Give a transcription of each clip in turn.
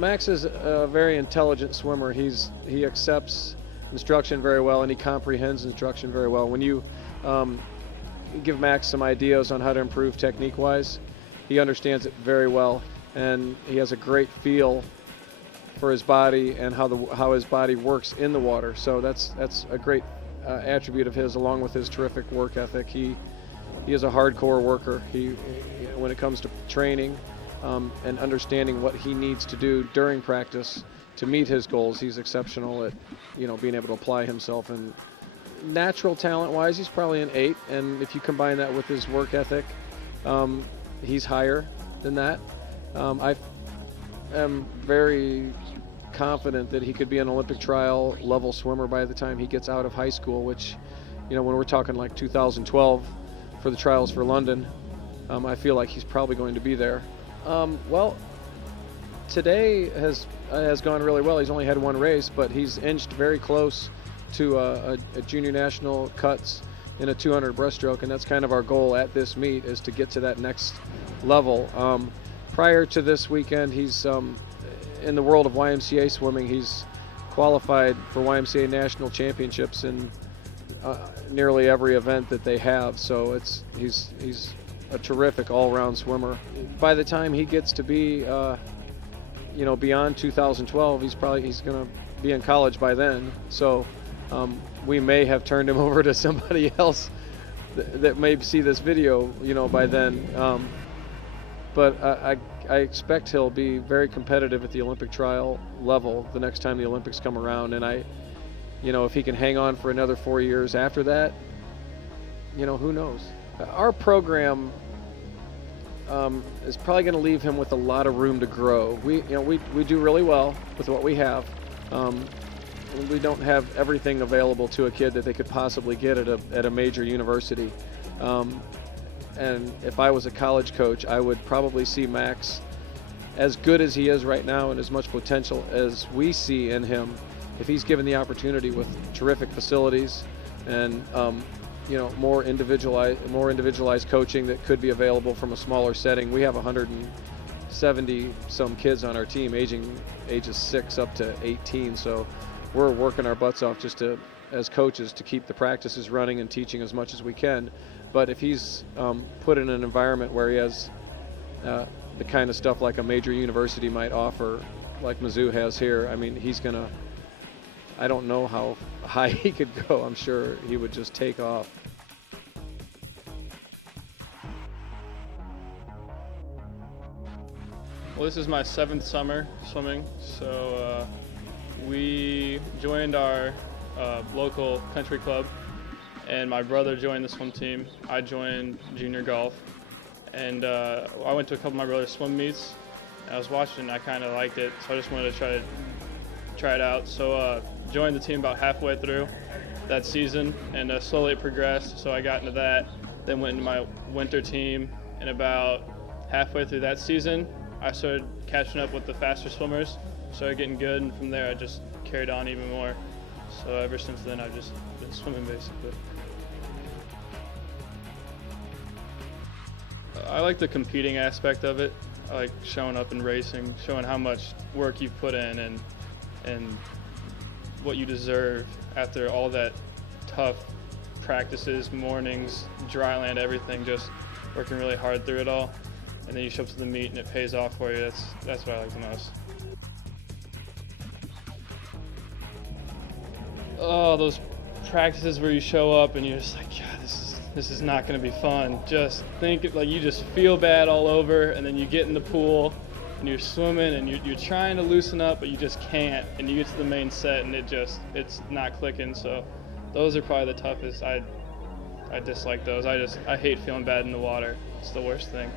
Max is a very intelligent swimmer. He accepts instruction very well, and he comprehends instruction very well. When you give Max some ideas on how to improve technique-wise, he understands it very well, and he has a great feel for his body and how his body works in the water. So that's a great attribute of his, along with his terrific work ethic. He is a hardcore worker. When it comes to training and understanding what he needs to do during practice to meet his goals, he's exceptional at being able to apply himself. And natural talent-wise, he's probably an 8, and if you combine that with his work ethic, he's higher than that. I am very confident that he could be an Olympic trial level swimmer by the time he gets out of high school, which, when we're talking like 2012 for the trials for London, I feel like he's probably going to be there. Well, today has gone really well. He's only had one race, but he's inched very close to a junior national cuts in a 200 breaststroke, and that's kind of our goal at this meet, is to get to that next level. Prior to this weekend, he's in the world of YMCA swimming. He's qualified for YMCA national championships in nearly every event that they have. So he's a terrific all-round swimmer. By the time he gets to be beyond 2012, he's going to be in college by then. So we may have turned him over to somebody else that may see this video, by then. But I expect he'll be very competitive at the Olympic trial level the next time the Olympics come around. And if he can hang on for another 4 years after that, who knows? Our program is probably going to leave him with a lot of room to grow. We do really well with what we have. We don't have everything available to a kid that they could possibly get at a major university. And if I was a college coach, I would probably see Max as good as he is right now and as much potential as we see in him, if he's given the opportunity with terrific facilities and more individualized coaching that could be available from a smaller setting. We have 170 some kids on our team, ages 6 up to 18. So we're working our butts off as coaches to keep the practices running and teaching as much as we can. But if he's put in an environment where he has the kind of stuff like a major university might offer, like Mizzou has here, I mean, I don't know how high he could go. I'm sure he would just take off. Well, this is my 7th summer swimming, so we joined our local country club, and my brother joined the swim team. I joined junior golf, and I went to a couple of my brother's swim meets, and I was watching and I kind of liked it, so I just wanted to try it out. So joined the team about halfway through that season, and slowly it progressed, so I got into that, then went into my winter team, and about halfway through that season, I started catching up with the faster swimmers, started getting good, and from there I just carried on even more. So ever since then I've just been swimming basically. I like the competing aspect of it. I like showing up and racing, showing how much work you've put in and what you deserve after all that tough practices, mornings, dry land, everything, just working really hard through it all. And then you show up to the meet and it pays off for you. That's what I like the most. Oh, those practices where you show up and you're just like, God, this is not going to be fun. Just think like you just feel bad all over, and then you get in the pool and you're swimming and you're trying to loosen up, but you just can't. And you get to the main set and it's not clicking. So those are probably the toughest. I dislike those. I hate feeling bad in the water. It's the worst thing.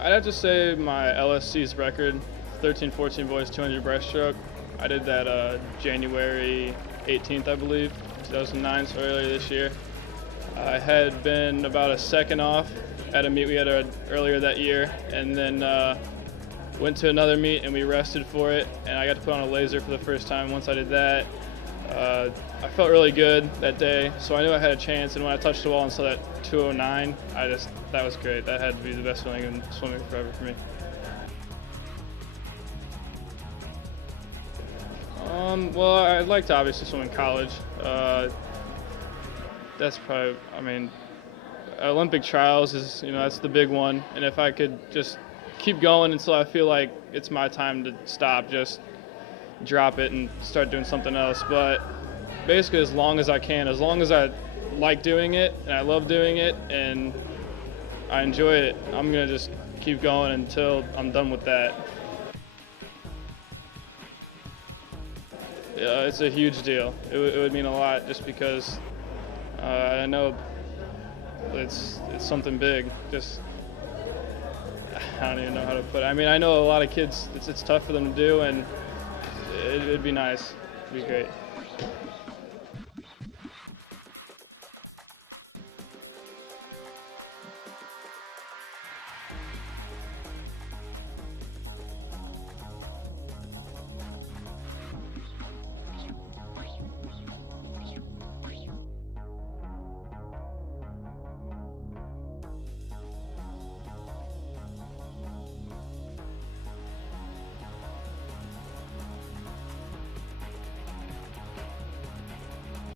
I'd have to say my LSC's record, 13-14 boys 200 breaststroke. I did that January 18th, I believe, 2009, so earlier this year. I had been about a second off at a meet we had earlier that year, and then went to another meet and we rested for it, and I got to put on a laser for the first time. Once I did that, I felt really good that day, so I knew I had a chance. And when I touched the wall and saw that 209, that was great. That had to be the best feeling in swimming forever for me. Well, I'd like to obviously swim in college. That's probably, I mean, Olympic trials is, that's the big one. And if I could just keep going until I feel like it's my time to stop, just drop it and start doing something else. But basically, as long as I can, as long as I like doing it and I love doing it and I enjoy it, I'm going to just keep going until I'm done with that. Yeah, it's a huge deal. It would mean a lot just because I know it's something big. Just, I don't even know how to put it. I mean, I know a lot of kids, it's tough for them to do, and it'd be nice. It'd be great.